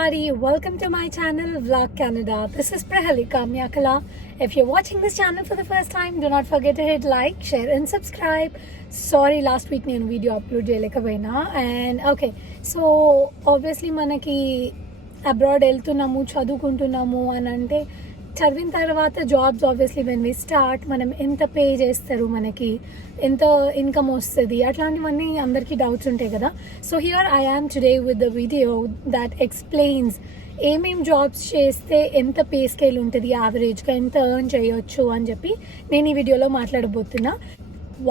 everybody, welcome to my channel Vlog Canada. This is Prahalika Myakala. If you're watching this channel for the first time, do not forget to hit like, share and subscribe. Sorry, last week నేను video upload చేయలేకపోయినా. And okay, so obviously మనకి abroad వెళ్తున్నాము, చదువుకుంటున్నాము అని అంటే చదివిన తర్వాత jobs obviously when we start మనం ఎంత పే చేస్తారు, మనకి ఎంత ఇన్కమ్ వస్తుంది, అట్లాంటివన్నీ అందరికీ డౌట్స్ ఉంటాయి కదా. So here I am today with the video that explains ఏమేం జాబ్స్ చేస్తే ఎంత పే స్కేల్ ఉంటుంది, యావరేజ్గా ఎంత ఎర్న్ చేయొచ్చు అని చెప్పి నేను ఈ వీడియోలో మాట్లాడబోతున్నా.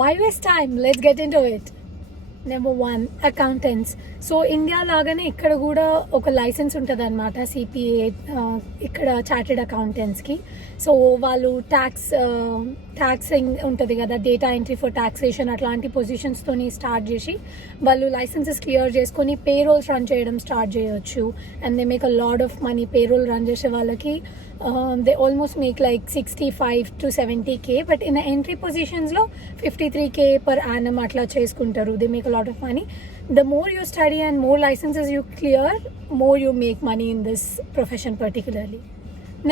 Why waste time, let's get into it. Number 1, accountants. So India లాగానే ఇక్కడ కూడా ఒక లైసెన్స్ ఉంటుంది అనమాట, సిపిఏ, ఇక్కడ చార్టెడ్ అకౌంటెంట్స్కి. సో వాళ్ళు ట్యాక్సింగ్ ఉంటుంది కదా, డేటా ఎంట్రీ ఫర్ ట్యాక్సేషన్, అట్లాంటి పొజిషన్స్తోని స్టార్ట్ చేసి వాళ్ళు లైసెన్సెస్ క్లియర్ చేసుకొని పేరోల్స్ రన్ చేయడం స్టార్ట్ చేయొచ్చు. And they make a lot of money. Payroll run చేసే వాళ్ళకి they almost make like 65 to 70k, but in the entry positions lo 53k per annum atla cheskuntaru. They make a lot of money. The more you study and more licenses you clear, more you make money in this profession particularly.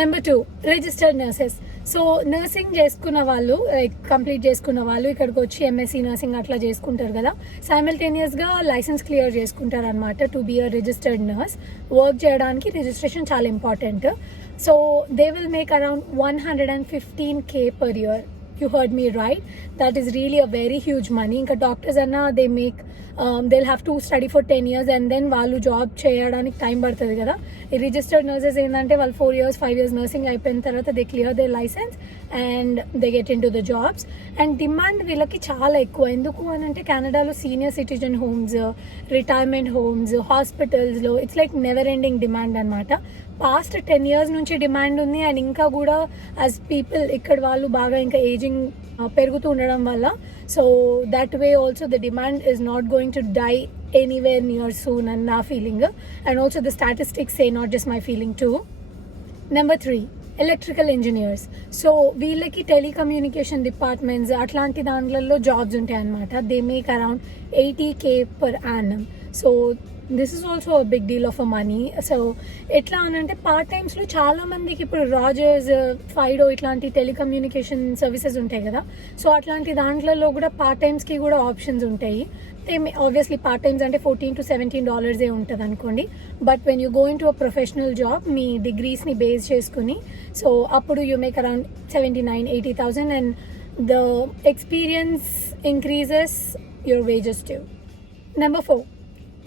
Number 2, registered nurses. So nursing చేసుకున్న వాళ్ళు, like complete చేసుకున్న వాళ్ళు ఇక్కడికి వచ్చి MSc nursing అట్లా చేసుకుంటారు కదా, సైమల్టేనియస్గా లైసెన్స్ క్లియర్ చేసుకుంటారు అనమాట to be a registered nurse. Work చేయడానికి రిజిస్ట్రేషన్ చాలా important. So they will make around 115k per year. You heard me right. That is really a very huge money. Inka doctors anna they make they'll have to study for 10 years and then వాళ్ళు జాబ్ చేయడానికి టైం పడుతుంది కదా. ఈ registered nurses ఏంటంటే వాళ్ళు 4 years 5 years nursing అయిపోయిన తర్వాత they clear their licence and they get into the jobs. And demand వీళ్ళకి చాలా ఎక్కువ. ఎందుకు అని అంటే కెనడాలో senior citizen homes, retirement homes, హాస్పిటల్స్లో it's like never ending demand అనమాట. పాస్ట్ 10 years నుంచి డిమాండ్ ఉంది. అండ్ ఇంకా కూడా యాజ్ పీపుల్ ఇక్కడ వాళ్ళు బాగా ఇంకా ఏజింగ్ పెరుగుతూ ఉండడం వల్ల, so that way also the demand is not going to die anywhere near soon అని నా feeling. And also the statistics say, not just my feeling too. Number 3, electrical engineers. So వీళ్ళకి టెలికమ్యూనికేషన్ డిపార్ట్మెంట్స్ అట్లాంటి దాంట్లలో jobs ఉంటాయి అనమాట. They make around 80k per annum. So this is also a big deal of a money. So ఎట్లా అని అంటే పార్ట్ టైమ్స్లో చాలా మందికి ఇప్పుడు రాజర్స్, ఫైడో ఇట్లాంటి టెలికమ్యూనికేషన్ సర్వీసెస్ ఉంటాయి కదా, సో అట్లాంటి దాంట్లలో కూడా పార్ట్ టైమ్స్కి కూడా ఆప్షన్స్ ఉంటాయి. ఆబ్వియస్లీ పార్ట్ టైమ్స్ అంటే $14 to $17 ఉంటుంది అనుకోండి. But when you go into a professional job మీ డిగ్రీస్ని బేస్ చేసుకుని, సో అప్పుడు you make around 79,000-80,000 and the experience increases your wages too. Number 4,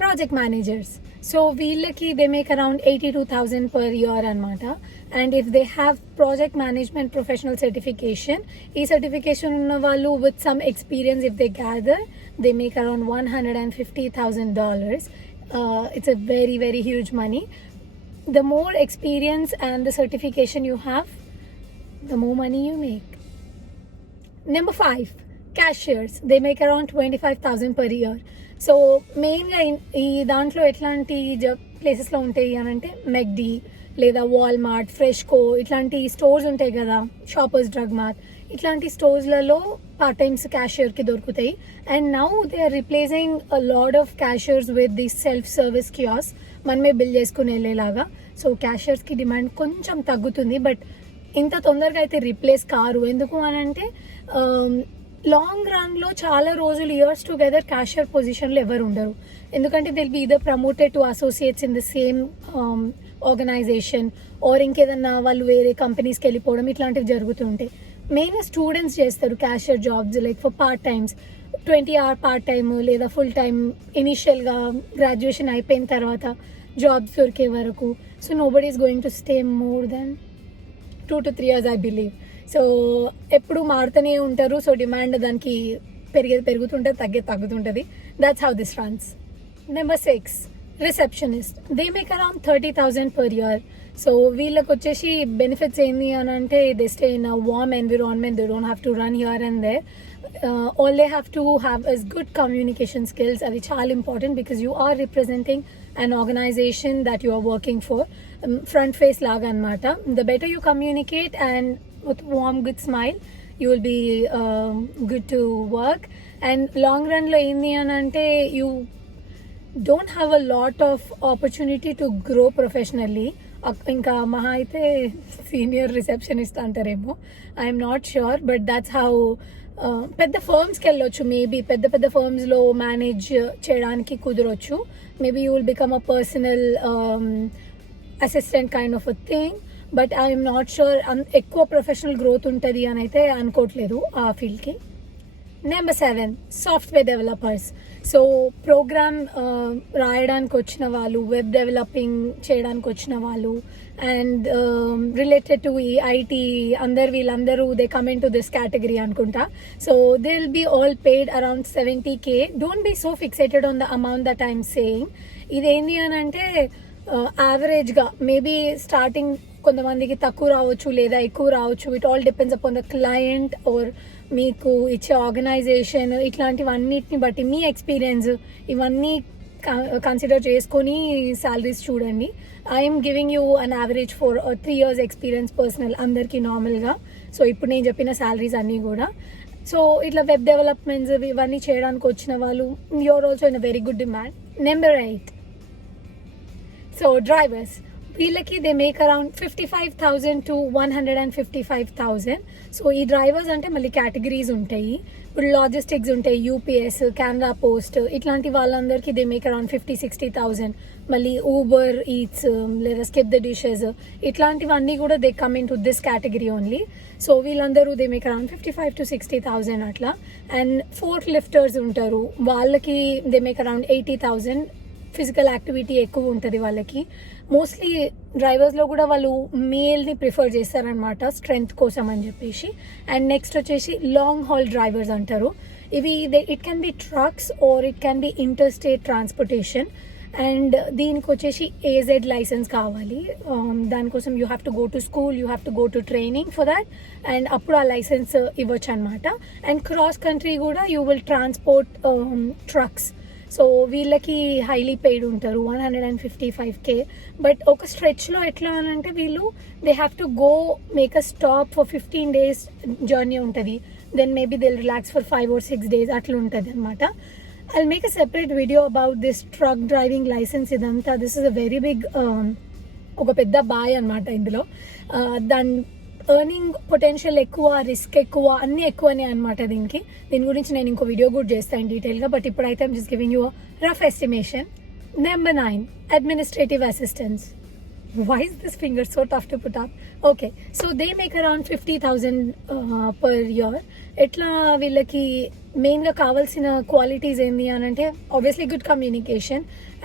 project managers. So వీళ్ళకి they make around 82,000 per year అనమాట. And if they have project management professional certification, ఈ certification ఉన్న వాళ్ళు with some experience if they gather, they make around $150,000. It's a very very huge money. The more experience and the certification you have, the more money you make. Number 5, cashiers. They make around 25,000 per year. So మెయిన్గా ఈ దాంట్లో ఎట్లాంటి ప్లేసెస్లో ఉంటాయి అని అంటే మెక్డీ లేదా వాల్మార్ట్, ఫ్రెష్కో ఇట్లాంటి స్టోర్స్ ఉంటాయి కదా, షాపర్స్ డ్రగ్ మార్ట్, ఇట్లాంటి స్టోర్స్లలో పార్ట్ టైమ్స్ క్యాషియర్కి దొరుకుతాయి. And now they are replacing a lot of cashiers with the self service kiosks, మనమే బిల్ చేసుకుని వెళ్ళేలాగా. సో క్యాషియర్స్కి డిమాండ్ కొంచెం తగ్గుతుంది, బట్ ఇంత తొందరగా అయితే రీప్లేస్ కారు. ఎందుకు అని అంటే లాంగ్ రన్లో చాలా రోజులు, ఇయర్స్ టుగెదర్ క్యాషియర్ పొజిషన్లో ఎవరు ఉండరు. ఎందుకంటే they'll be either promoted to associates in the same organisation, or ఇంకేదన్నా వాళ్ళు వేరే కంపెనీస్కి వెళ్ళిపోవడం, ఇట్లాంటివి జరుగుతుంటాయి. మెయిన్గా స్టూడెంట్స్ చేస్తారు cashier jobs, like for part times, 20 hour part time లేదా ఫుల్ టైమ్ ఇనిషియల్గా గ్రాడ్యుయేషన్ అయిపోయిన తర్వాత జాబ్స్ దొరికే వరకు. So nobody is going to stay more than 2 to 3 years I believe. So ఎప్పుడు మారుతూనే ఉంటారు. సో డిమాండ్ దానికి పెరుగుతుంటుంది, తగ్గుతుంటుంది. That's how this runs. Number 6, receptionist. They make around 30,000 per year. So వీళ్ళకి వచ్చేసి బెనిఫిట్స్ ఏంటి అని అంటే they stay in a warm environment, they don't have to run here and there. All they have to have is good communication skills. అది చాలా important because you are representing an organization that you are working for, front face laga anamata. The better you communicate and with warm good smile, you will be good to work. And long run lo endi anante don't have a lot of opportunity to grow professionally. ఇంకా మహా అయితే senior receptionist అంటారేమో, I'm not sure, but that's how. పెద్ద ఫర్మ్స్కి వెళ్ళొచ్చు, maybe పెద్ద పెద్ద ఫర్మ్స్లో మేనేజ్ చేయడానికి కుదరొచ్చు. Maybe you will become a personal assistant kind of a thing, but I'm not sure ఎక్కువ ప్రొఫెషనల్ గ్రోత్ ఉంటుంది అని అయితే అనుకోవట్లేదు ఆ ఫీల్డ్కి. Number 7, software developers. So program రాయడానికి వచ్చిన వాళ్ళు, వెబ్ డెవలపింగ్ చేయడానికి వచ్చిన వాళ్ళు, అండ్ రిలేటెడ్ టు ఈ ఐటీ వీళ్ళందరూ they come in to this category అనుకుంటా. So they will be all paid around 70K. Don't be so fixated on the amount that I'm saying. ఇదేంటి అని అంటే యావరేజ్గా మేబీ స్టార్టింగ్ కొంతమందికి తక్కువ రావచ్చు లేదా ఎక్కువ రావచ్చు. It all depends upon the client or మీకు ఇచ్చే ఆర్గనైజేషన్, ఇట్లాంటివన్నిటిని బట్టి మీ ఎక్స్పీరియన్స్ ఇవన్నీ కన్సిడర్ చేసుకొని శాలరీస్ చూడండి. I'm giving you an average for 3 years experience personal అందరికీ నార్మల్గా. సో ఇప్పుడు నేను చెప్పిన శాలరీస్ అన్నీ కూడా. సో ఇట్లా వెబ్ డెవలప్మెంట్స్ ఇవన్నీ చేయడానికి వచ్చిన వాళ్ళు, you are also in a very good demand. Number 8, so drivers. వీళ్ళకి దే మేక్ అరౌండ్ 55,000 to 155,000. సో ఈ డ్రైవర్స్ అంటే మళ్ళీ కేటగిరీస్ ఉంటాయి. ఇప్పుడు లాజిస్టిక్స్ ఉంటాయి, యూపీఎస్, కెనరా పోస్ట్, ఇట్లాంటి వాళ్ళందరికీ దే మేక్ అరౌండ్ 50-60,000. మళ్ళీ ఊబర్ ఈట్స్ లేదా స్కిప్ ద డిషెస్, ఇట్లాంటివన్నీ కూడా they come in to this category only. So వీళ్ళందరూ దే మేక్ అరౌండ్ 55,000 to 60,000 అట్లా. అండ్ ఫోర్క్ లిఫ్టర్స్ ఉంటారు, వాళ్ళకి they make around 80,000. Physical activity ఎక్కువ ఉంటుంది వాళ్ళకి. మోస్ట్లీ డ్రైవర్స్లో కూడా వాళ్ళు మేల్ని ప్రిఫర్ చేస్తారనమాట స్ట్రెంగ్త్ కోసం అని చెప్పేసి. అండ్ నెక్స్ట్ వచ్చేసి లాంగ్ హాల్ డ్రైవర్స్ అంటారు. ఇవి it can be trucks or it can be interstate transportation. And దీనికి వచ్చేసి AZ లైసెన్స్ కావాలి. దానికోసం you have to go to school, you have to go to training for that, and అప్పుడు ఆ licence ఇవ్వచ్చు అనమాట. అండ్ క్రాస్ కంట్రీ కూడా you will transport trucks. So వీళ్ళకి హైలీ పెయిడ్ ఉంటారు, 155K. బట్ ఒక స్ట్రెచ్లో ఎట్లా అని అంటే వీళ్ళు they have to go make a stop for 15 days journey ఉంటుంది. Then maybe they relax for 5 or 6 days అట్లా ఉంటుంది అనమాట. I make a separate video about this truck driving licence. ఇదంతా this is a very big ఒక పెద్ద బాయ్ అనమాట. ఇందులో దాని ఎర్నింగ్ పొటెన్షియల్ ఎక్కువ, రిస్క్ ఎక్కువ, అన్నీ ఎక్కువనే అనమాట. దీని గురించి నేను ఇంకో వీడియో కూడా చేస్తాను డీటెయిల్గా, బట్ ఇప్పుడైతే I'm just giving you rough estimation. Number 9, administrative assistants. Why is this finger so tough to put up? Okay, so they make around 50,000 per year. ఎట్లా వీళ్ళకి మెయిన్గా కావాల్సిన క్వాలిటీస్ ఏంటి అని అంటే obviously good communication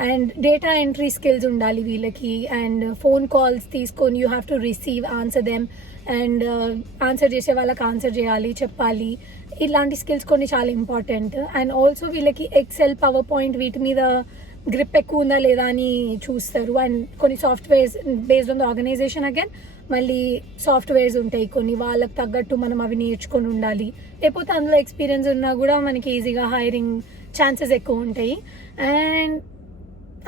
and data entry skills ఉండాలి వీళ్ళకి. And phone calls తీసుకొని you have to receive, answer them, and answer చేసే వాళ్ళకి ఆన్సర్ చేయాలి, చెప్పాలి. ఇలాంటి స్కిల్స్ కొన్ని చాలా ఇంపార్టెంట్. అండ్ ఆల్సో వీళ్ళకి ఎక్సెల్, పవర్ పాయింట్ వీటి మీద గ్రిప్ ఎక్కువ ఉందా లేదా అని చూస్తారు. అండ్ కొన్ని softwares based on the organisation again మళ్ళీ సాఫ్ట్వేర్స్ ఉంటాయి కొన్ని, వాళ్ళకి తగ్గట్టు మనం అవి నేర్చుకొని ఉండాలి. లేకపోతే అందులో ఎక్స్పీరియన్స్ ఉన్నా కూడా మనకి ఈజీగా హైరింగ్ ఛాన్సెస్ ఎక్కువ ఉంటాయి. అండ్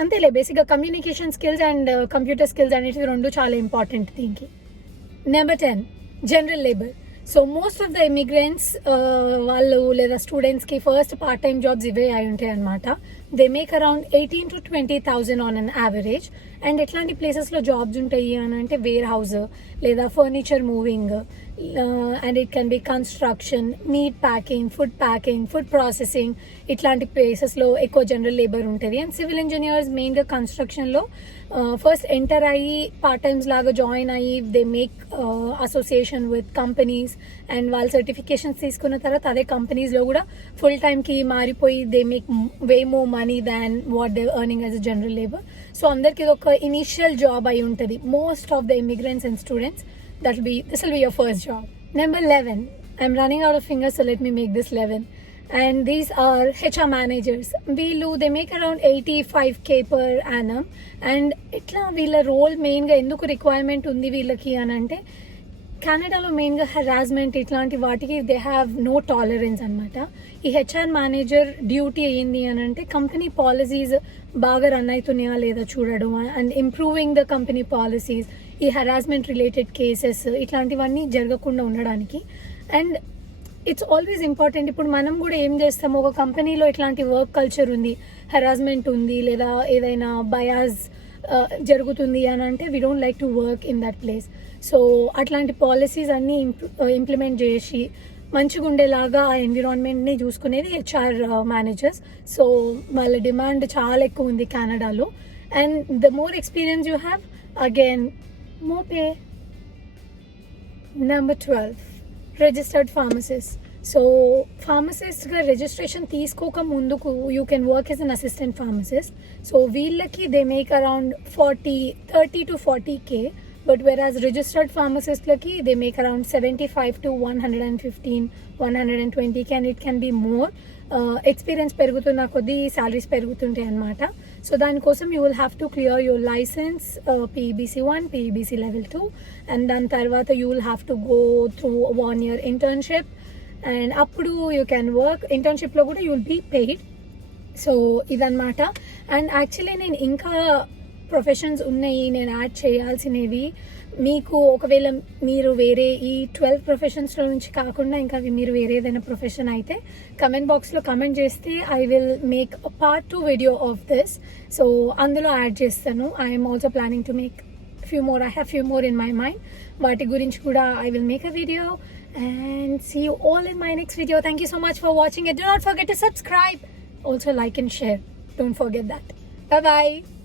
అంతేలే, బేసిక్గా communication skills and computer skills అనేటివి రెండు చాలా ఇంపార్టెంట్ దీనికి. నెంబర్ 10, general labour. So most of the immigrants వాళ్ళు లేదా స్టూడెంట్స్కి ఫస్ట్ పార్ట్ టైం జాబ్స్ ఇవే అయి ఉంటాయి అనమాట. దే మేక్ అరౌండ్ 18,000 to 20,000 ఆన్ అన్ యావరేజ్. అండ్ ఎట్లాంటి ప్లేసెస్లో జాబ్స్ ఉంటాయి అని అంటే వేర్ హౌస్ లేదా furniture moving, and it can B construction, meet packing, food processing, ఇట్లాంటి ప్లేసెస్లో ఎక్కువ జనరల్ లేబర్ ఉంటుంది. అండ్ సివిల్ ఇంజనీర్స్ మెయిన్గా కన్స్ట్రక్షన్లో ఫస్ట్ ఎంటర్ అయ్యి పార్ట్ టైమ్స్ లాగా జాయిన్ అయ్యి they make association with companies and వాళ్ళ సర్టిఫికేషన్స్ తీసుకున్న తర్వాత అదే కంపెనీస్లో కూడా ఫుల్ టైమ్కి మారిపోయి they make way more money than what they earning as a general labour. So అందరికి ఇది ఒక ఇనిషియల్ జాబ్ అయి ఉంటుంది. Most of the immigrants and students this will be your first job. Number 11, I'm running out of fingers, so let me make this 11. And these are HR managers. They make around 85K per annum. And itla veela role main ga enduku requirement undi veelaki anante కెనడాలో మెయిన్గా హెరాస్మెంట్ ఇట్లాంటి వాటికి they have no tolerance అనమాట. ఈ HR manager duty అయ్యింది అని అంటే company policies బాగా రన్ అవుతున్నాయా లేదా చూడడం and improving the company policies, ఈ హెరాస్మెంట్ రిలేటెడ్ కేసెస్ ఇట్లాంటివన్నీ జరగకుండా ఉండడానికి. And it's always important. ఇప్పుడు మనం కూడా ఏం చేస్తాము, ఒక కంపెనీలో ఇట్లాంటి వర్క్ కల్చర్ ఉంది, హెరాస్మెంట్ ఉంది, లేదా ఏదైనా బయాస్ జరుగుతుంది అని అంటే we don't like to work in that place. So అట్లాంటి పాలసీస్ అన్నీ ఇంప్లిమెంట్ చేసి మంచిగా ఉండేలాగా ఆ ఎన్విరాన్మెంట్ని చూసుకునేది హెచ్ఆర్ మేనేజర్స్. సో వాళ్ళ డిమాండ్ చాలా ఎక్కువ ఉంది కెనడాలో. And the more experience you have, again more pay. Number 12, registered pharmacist. So ఫార్మసిస్ట్గా రిజిస్ట్రేషన్ తీసుకోక ముందుకు you can work as an assistant pharmacist. So వీళ్ళకి they make around 30 to 40K. But average registered ఫార్మసిస్ట్లకి they make around 75 to 115, 120K, and it can be more. Experience పెరుగుతున్న కొద్దీ salaries పెరుగుతుంటాయి అనమాట. So దానికోసం you will have to clear your licence, PEBC 1, PEBC Level 2, and దాని తర్వాత you will have to go through 1 year internship, and అప్పుడు you can work. ఇంటర్న్షిప్లో కూడా you will be paid. So ఇదన్నమాట. అండ్ యాక్చువల్లీ నేను ఇంకా ప్రొఫెషన్స్ ఉన్నాయి నేను యాడ్ చేయాల్సినవి. మీకు ఒకవేళ మీరు వేరే ఈ 12 ప్రొఫెషన్స్లో నుంచి కాకుండా ఇంకా మీరు వేరే ఏదైనా ప్రొఫెషన్ అయితే కమెంట్ బాక్స్లో కమెంట్ చేస్తే I will make part 2 video of this. So అందులో యాడ్ చేస్తాను. I'm also planning to make few more. I have few more in my mind. వాటి గురించి కూడా I will make a video and see you all in my next video. Thank you so much for watching it. Do not forget to subscribe. Also like and share. Don't forget that. Bye bye.